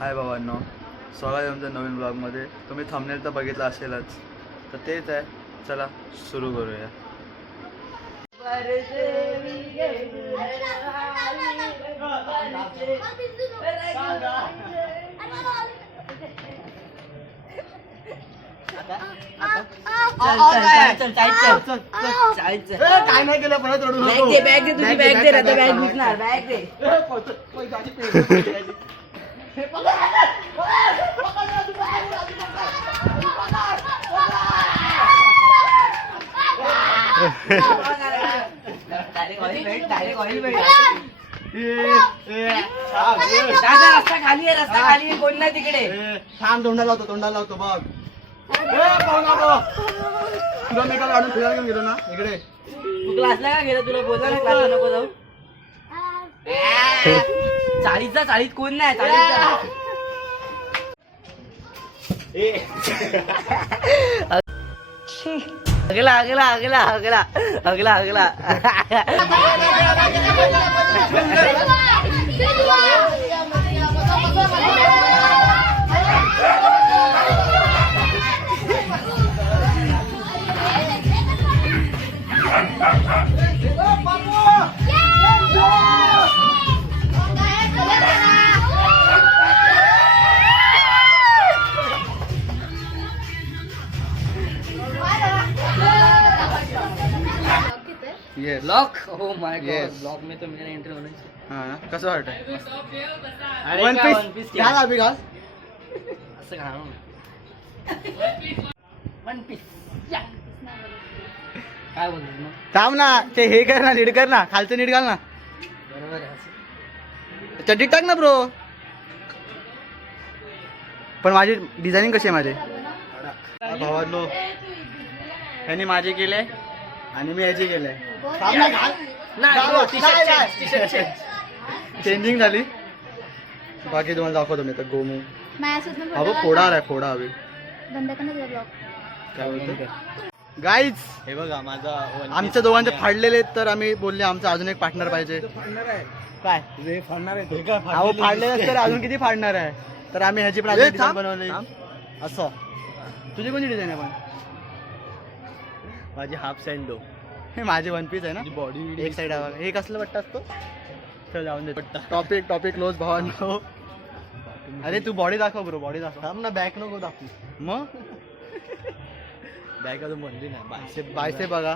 हाय भावांनो, स्वागत आहे तुमच्या नवीन ब्लॉगमध्ये. तुम्ही थंबनेल तर बघितलं असेलच, तर तेच आहे. चला सुरू करूया. काय नाही केलं परत रडू नको. बॅग दे तुझी, बॅग दे. आता बॅग दिसणार, बॅग दे. रस्ता खाली आहे, रस्ता खाली आहे. कोण नाही तिकडे. थांब, तोंडाला लावतो बघ. तुला मी काल काढून फिरायला घेऊन गेलो ना इकडे. तू क्लासला का गेला? तुला बोलला ना क्लासला नको जाऊ. चाळीत कोण नाही. अगला yes. Block. Oh my God, Yes. Block में तो मेरा एंट्री होना चाहिए. हां, कसं वाटतं? वन काय पीस One Piece घाल अभि घाल. असं घालून वन पीस. काय बोलतोस मग? थांब ना, ते हे कर ना, नीट कर ना, खालचं नीट घाल ना. बरोबर आहे असं. चड्डीत टाक ना ब्रो. पण माझी डिझायनिंग कशी आहे माझी भावांनो? ह्यानी माझी केले आणि मी ह्याची केले. नाही bro, t-shirt change. चेंजिंग झाली. बाकी तुम्हाला दाखवतो मी तर गोमू. अहो फोडा आलाय, फोडा हवी. बंद कर ना तुझा ब्लॉग. काय बोलतो गाईज? हे बघा माझा आमच्या दोघांचे फाडलेले आहेत, तर आम्ही बोलले आमचा अजून एक पार्टनर पाहिजे. काय अहो फाडलेले तर अजून किती फाडणार आहे? तर आम्ही ह्याची पण अजून डिझाईन बनवली. असं तुझी कोणती डिझाईन आहे? पण माझी हाफ सँडो. हे माझी वन पीस आहे ना, बॉडी एक साईड आहे. हे कसलं पट्टा असतो? चल जाऊन दे. टॉपिक क्लोज भावांनो. अरे तू बॉडी दाखव ब्रो, बॉडी दाखव. थांब ना, बॅक नको दाखवू. मग बॅक अजून बनली नाही. बायसे बघा.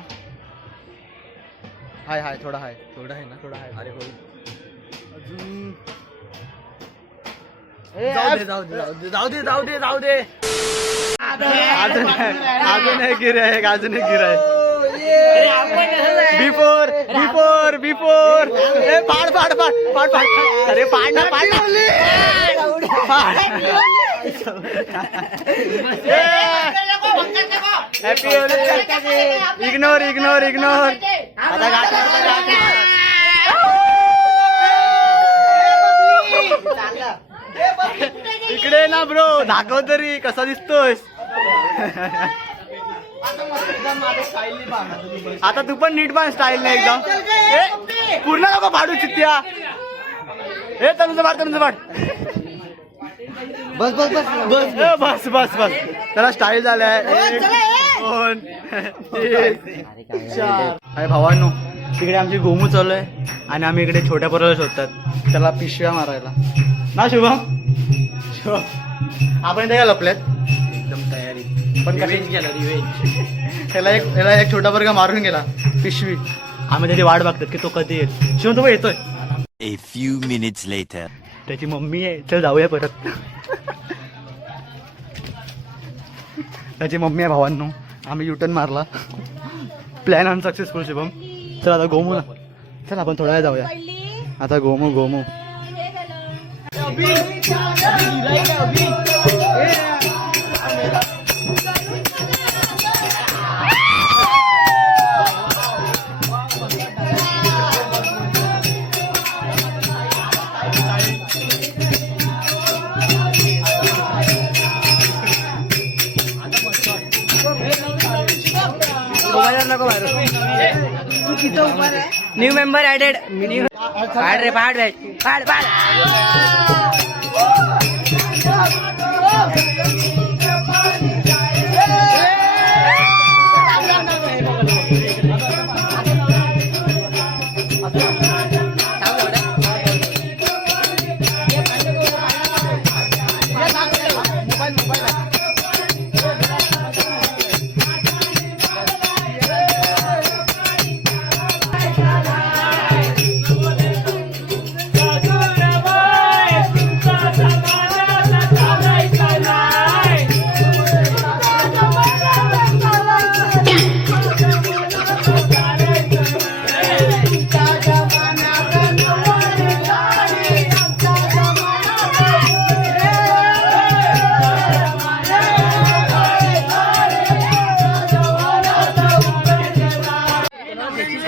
हाय थोडा आहे ना, थोडा आहे. अरे होईल अजून. जाऊ दे. अजून एक गिरायक. बिफोर ए पाड. अरे पाड ना. Happy Holy. इग्नोर. आता इकडे ना ब्रो, दाखव तरी कसा दिसतोस. आता तू पण नीट बांध स्टाईल नाही एकदम. पूर्ण नको फाडू चित्त्या. हे तनुचं फाड. बस. त्याला स्टाईल झालाय. 1 2 3 4. अरे भावांनो, तिकडे आमची गोमू चालू आहे आणि आम्ही इकडे छोट्या पोराला शोधतात त्याला पिशव्या मारायला ना. शुभम आपण इथे काय लपल्यात? एकदम तयारी. पण कशीच गेला रिवेंज. त्याला एक छोटा पोरगा मारून गेला पिशवी. आम्ही त्याची वाट बघतात की तो कधी येईल. शिवम तो येतोय. A few minutes later. त्याची मम्मी आहे. चल जाऊया परत. त्याची मम्मी आहे भावांनो. आम्ही युटर्न मारला. Plan unsuccessful. शुभम चल आता गोमू ना. चल आपण थोडा वेळ जाऊया. आता गोमू. New member added. फाड रे फाड.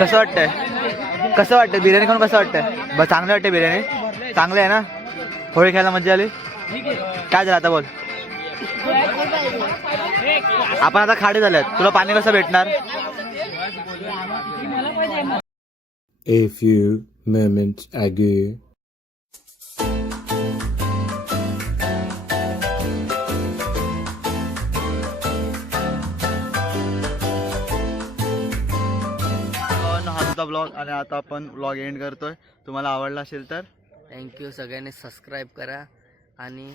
कसं वाटतंय बिर्याणी खाऊन कसं वाटतंय? बस चांगलं वाटतंय बिर्याणी? चांगलं आहे ना? होळी खेळायला मजा आली? काय झालं आता बोल. आपण आता खाडे झाल्यात, तुला पाणी कसं भेटणार? A few moments ago. हा ब्लॉग आणि आता आपण ब्लॉग एंड करतोय. तुम्हाला आवडला असेल तर थँक्यू. सगळ्यांनी सबस्क्राईब करा आणि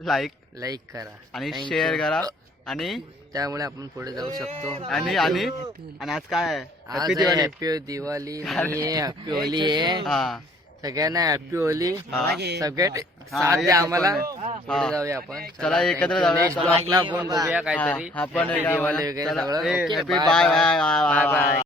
लाईक करा आणि Thank शेअर you. करा आणि त्यामुळे आपण पुढे जाऊ शकतो. आणि आणि आणि आज काय आहे? आज हॅपी दिवाळी. हॅपी दिवाळी नाहीये, हॅपी होली आहे. हा सगळ्यांना हॅपी होली. हा. सगळे हा, साथ द्या एक आम्हाला. पण पुढे जाऊया आपण. चला एकत्र thank you. जाऊया. Next चला. vlog ला आपण बघूया काहीतरी. हा पण Happy दिवाळी वगैरे सगळं. Okay, happy bye. Bye Bye bye.